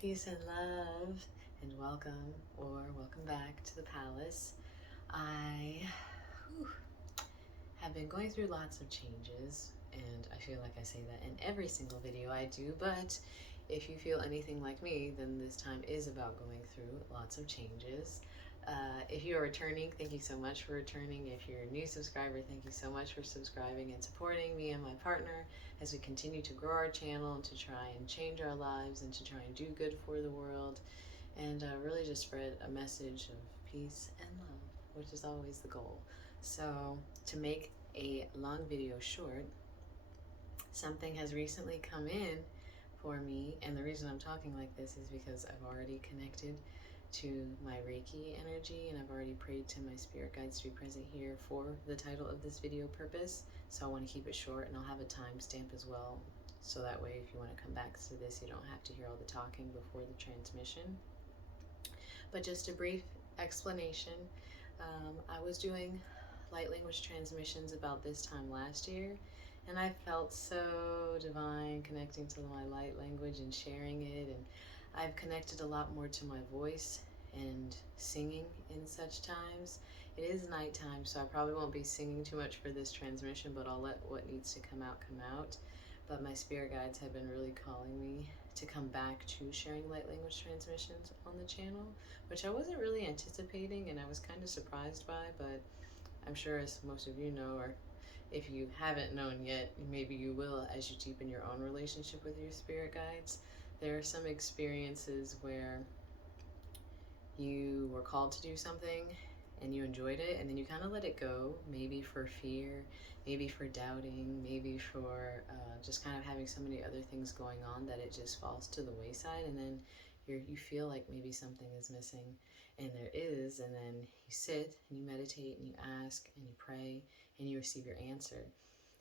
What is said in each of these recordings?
Peace and love, and welcome or welcome back to the palace. I have been going through lots of changes, and I feel like I say that in every single video I do, but if you feel anything like me, then this time is about going through lots of changes. If you are returning, thank you so much for returning. If you're a new subscriber, thank you so much for subscribing and supporting me and my partner as we continue to grow our channel and to try and change our lives and to try and do good for the world and really just spread a message of peace and love, which is always the goal. So, to make a long video short, something has recently come in for me, and the reason I'm talking like this is because I've already connected to my Reiki energy and I've already prayed to my spirit guides to be present here for the title of this video purpose. So I want to keep it short, and I'll have a timestamp as well, so that way if you want to come back to this, you don't have to hear all the talking before the transmission. But just a brief explanation. I was doing light language transmissions about this time last year, and I felt so divine connecting to my light language and sharing it, and I've connected a lot more to my voice and singing in such times. It is nighttime, so I probably won't be singing too much for this transmission, but I'll let what needs to come out. But my spirit guides have been really calling me to come back to sharing light language transmissions on the channel, which I wasn't really anticipating and I was kind of surprised by, but I'm sure, as most of you know, or if you haven't known yet, maybe you will as you deepen your own relationship with your spirit guides. There are some experiences where you were called to do something and you enjoyed it, and then you kind of let it go, maybe for fear, maybe for doubting, maybe for just kind of having so many other things going on that it just falls to the wayside, and then you feel like maybe something is missing, and there is, and then you sit and you meditate and you ask and you pray and you receive your answer.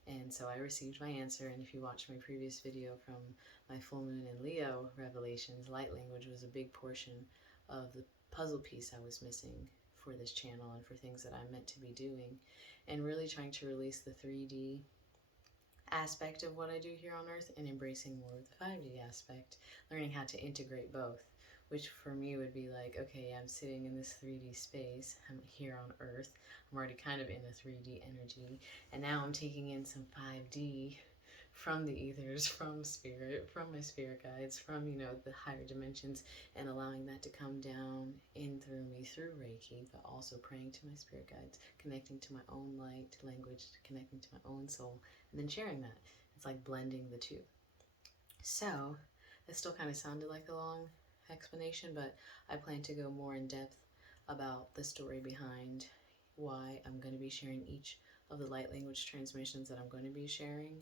And so I received my answer, and if you watch my previous video from my full moon in Leo revelations, light language was a big portion of the puzzle piece I was missing for this channel and for things that I'm meant to be doing, and really trying to release the 3D aspect of what I do here on earth and embracing more of the 5D aspect, learning how to integrate both, which for me would be like, okay, I'm sitting in this 3D space, I'm here on earth, I'm already kind of in a 3D energy, and now I'm taking in some 5D from the ethers, from spirit, from my spirit guides, from, the higher dimensions, and allowing that to come down in through me through Reiki, but also praying to my spirit guides, connecting to my own light language, connecting to my own soul, and then sharing that. It's like blending the two. So that still kind of sounded like a long explanation, but I plan to go more in depth about the story behind why I'm going to be sharing each of the light language transmissions that I'm going to be sharing.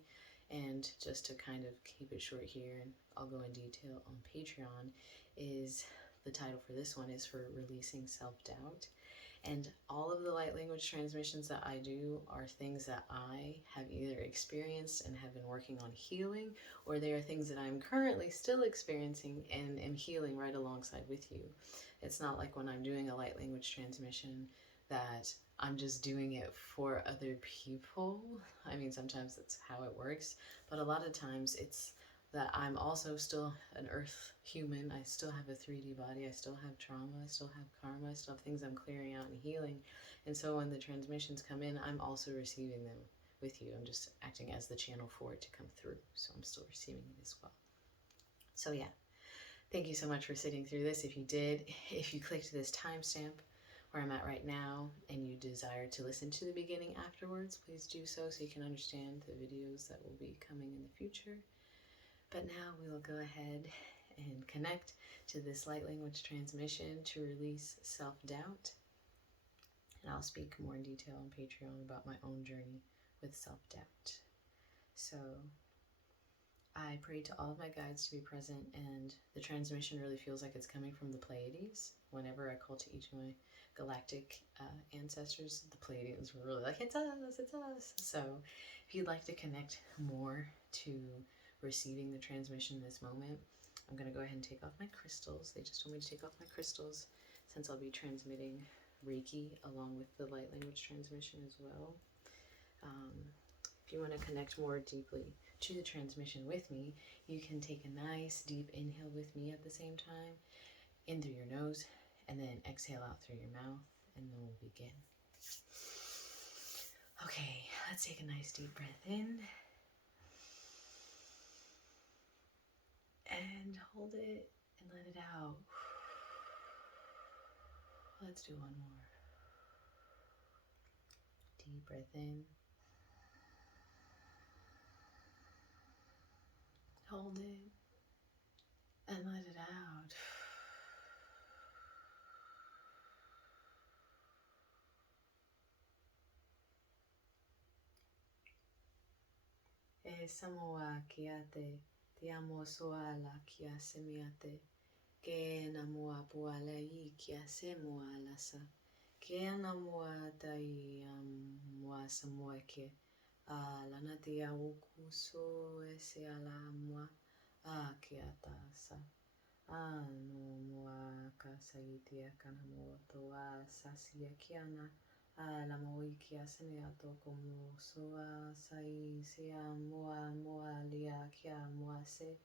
And just to kind of keep it short here, and I'll go in detail on Patreon, is the title for this one is for Releasing Self-Doubt. And all of the light language transmissions that I do are things that I have either experienced and have been working on healing, or they are things that I'm currently still experiencing and am healing right alongside with you. It's not like when I'm doing a light language transmission that I'm just doing it for other people. I mean, sometimes that's how it works, but a lot of times it's that I'm also still an earth human. I still have a 3D body. I still have trauma. I still have karma. I still have things I'm clearing out and healing. And so when the transmissions come in, I'm also receiving them with you. I'm just acting as the channel for it to come through. So I'm still receiving it as well. So yeah, thank you so much for sitting through this. If you did, if you clicked this timestamp where I'm at right now and you desire to listen to the beginning afterwards, please do so you can understand the videos that will be coming in the future. But now we will go ahead and connect to this light language transmission to release self-doubt. And I'll speak more in detail on Patreon about my own journey with self-doubt. So I pray to all of my guides to be present, and the transmission really feels like it's coming from the Pleiades. Whenever I call to each of my galactic ancestors, the Pleiades were really like, it's us, it's us. So if you'd like to connect more to receiving the transmission this moment, I'm going to go ahead and take off my crystals. They just told me to take off my crystals since I'll be transmitting Reiki along with the light language transmission as well. If you want to connect more deeply to the transmission with me, you can take a nice deep inhale with me at the same time, in through your nose, and then exhale out through your mouth, and then we'll begin. Okay, let's take a nice deep breath in. And hold it and let it out. Let's do one more. Deep breath in. Hold it and let it out. E samoa kia te amo soala kia semiate, ke na moa puala I kia se moa lasa, ke ana moa tai moa samoa ke, lana te awoku so e se ala moa, kia tasa. No moa ka saitia kana moa toa sasia kiana. La moi kia sene ato como soa sai sea moa lia kia moa se.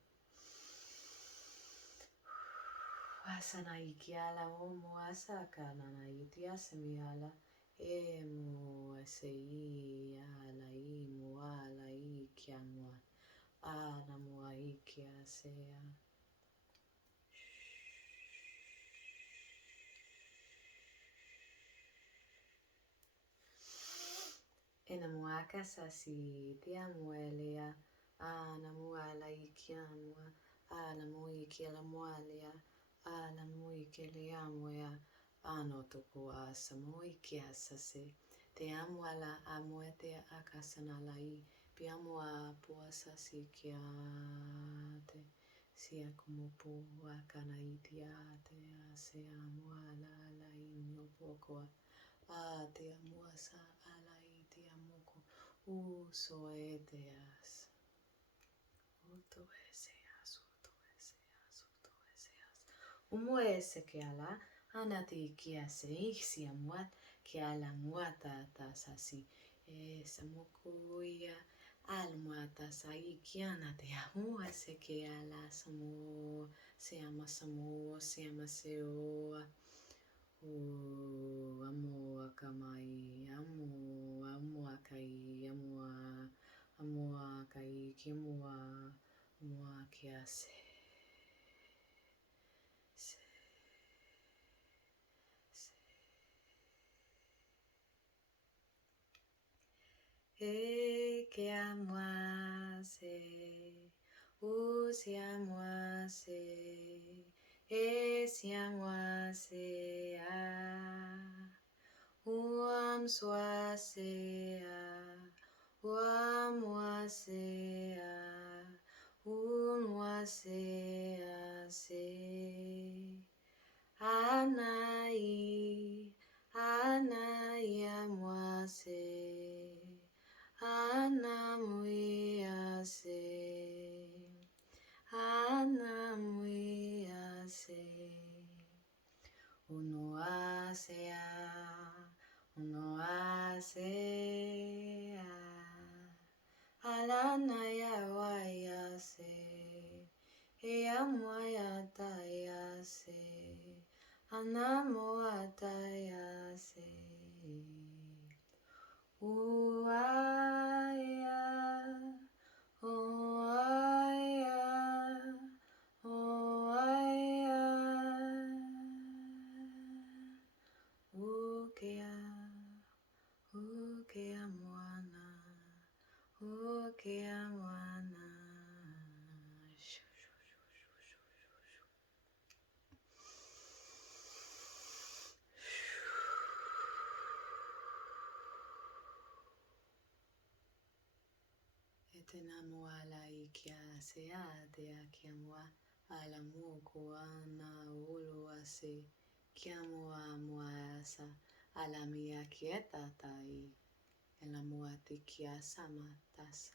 Wasana I kia la o moa sa kanana I tia semiala. E moa se I ala I moa la I kia moa. Na moa I kia sea. E na mua kasasi te amuelea, na mua la I kia mua, na mui kia la mua lea, na mui kia le amuea, no toko sa mui kia sase, te amuala amuete akasana la I, pi amua pua sasi kia te, sia como pua kana I tia te a se amuala la I no pokoa. Te amua sa ala I te amoko. So e te as. Uto e se as, uto e se as, uto e se as. Umo e se ke ala, ana te kia se iksi amuat, ke ala muata ta sasi. E sa moko ia, ala muata sa I kia na te amua se ke ala samo, se ama samo, se ama se oa. Amoa kamai, amoa kai, amoa kai ki moa kia se. E ke amoa se, se amoa se, se amoa se Uam swasea, uam wasea, wasea se. Anai, anai amwase, anamuia se, anamuia se. Unoasea, unoasea, alanaya waya se, eamoya taya se, anamoa taya se. Uaya, uaya, uaya. Ukea, ukea moana, ukea moana. E te nā moala I kia sea te a kia moa, ala moko ana olo ase, kia moa moa asa, ala mia kieta tai, e la moa te kia sama tas,